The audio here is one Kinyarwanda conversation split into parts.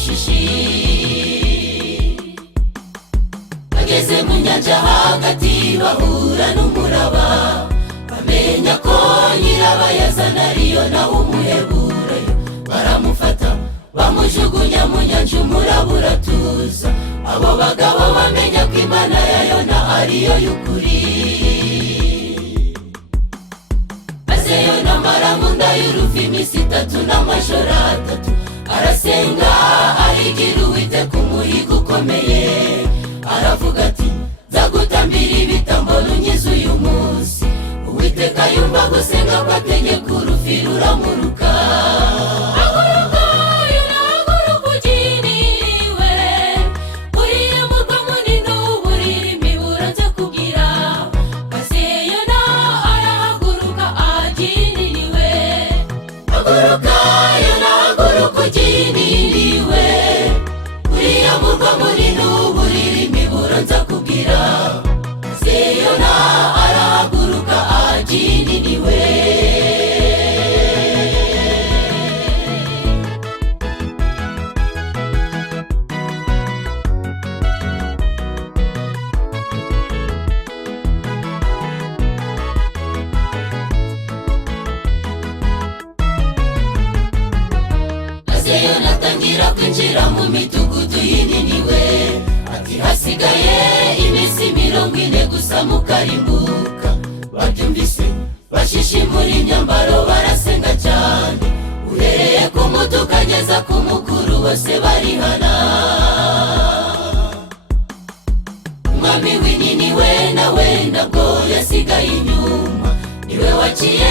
Tamushishi. Bageze mu nyanja hagati bahura n'umuraba, bamenya ko nyirabayazana ariyo nawe umuheburayo. Baramufata bamujugunya mu nyanja, umuraba uratuza. Abo bagabo bamenya ko Imana ya Yona ariyo y'ukuri. Maze Yona amara mu nda y'urufi iminsi 3 n'amajoro 3, arasenga ahigira Uwiteka umuhigo ukomeye. Aravuga ati nzagutambira ibitambo nunyize uyu munsi. Uwiteka yumva gusenga kwategeka urufi ruramuruka. Yona atangira kwinjira mu midugudu y'ininiwe, ati hasigaye iminsi 40 gusa mukarimbuka. Babyumvise bashishimura imyambaro barasenga cyane, uhereye ku muto ukageza ku mukuru bose barihana. Umwami w'ininiwe nawe ntabwo yasigaye inyuma, niwe waciye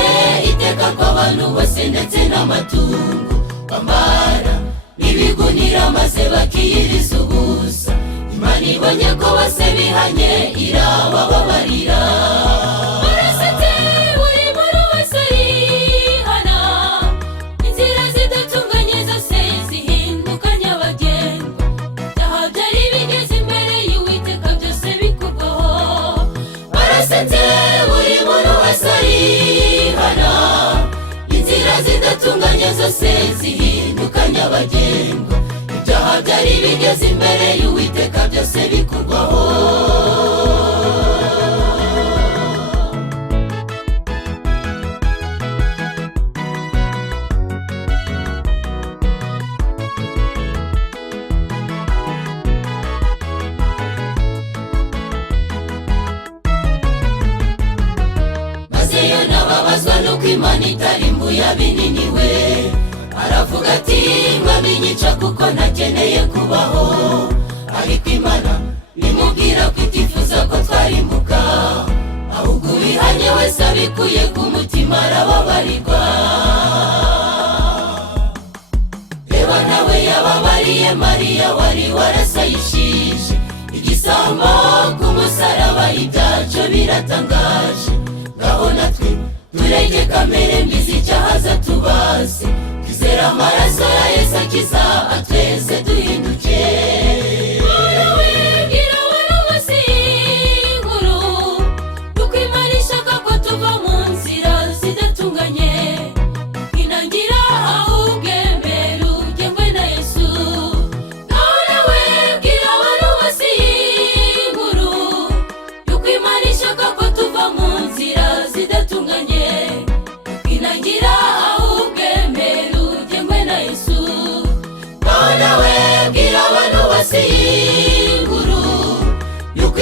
iteka kw'abantu bose ndetse n'amatungo. Bambara n'ibigunira maze bakiyiriza ubusa. Imana ibonye ko bose bihanye irabababarira. Barasetse buri muntu wese arihana, inzira zidatunganye zose zihinduka nyabagendwa. Ibyaha byari bigeze imbere y'Uwiteka byose bikurwaho. Barasetse buri muntu wese arihana, inzira zidatunganye zose zihinduka nyabagendwa. Ibyaha byari bigeze imbere y'Uwiteka byose bikurwaho. Maze Yona ababazwa nuko Imana itarimbuye ab'ininiwe. Aravuga ati mwabinyica kuko ntakeneye kubaho. Ariko Imana imubwira ko itifuza ko twarimbuka, ahubwo ubihanye wese abikuye ku mutima arababarirwa. Reba nawe yababariye Mariya wari warasayishije igisambo ku musaraba. Ibyacu biratangaje, ngaho natwe tureke kamere mbi z'icyaha zatubaze. Twizera amaraso ya Yesu akiza atweze duhinduke.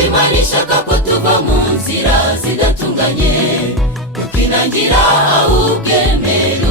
Imana ishaka ko tuva mu nzira zidatunganye, tukinangira ahubwo emera.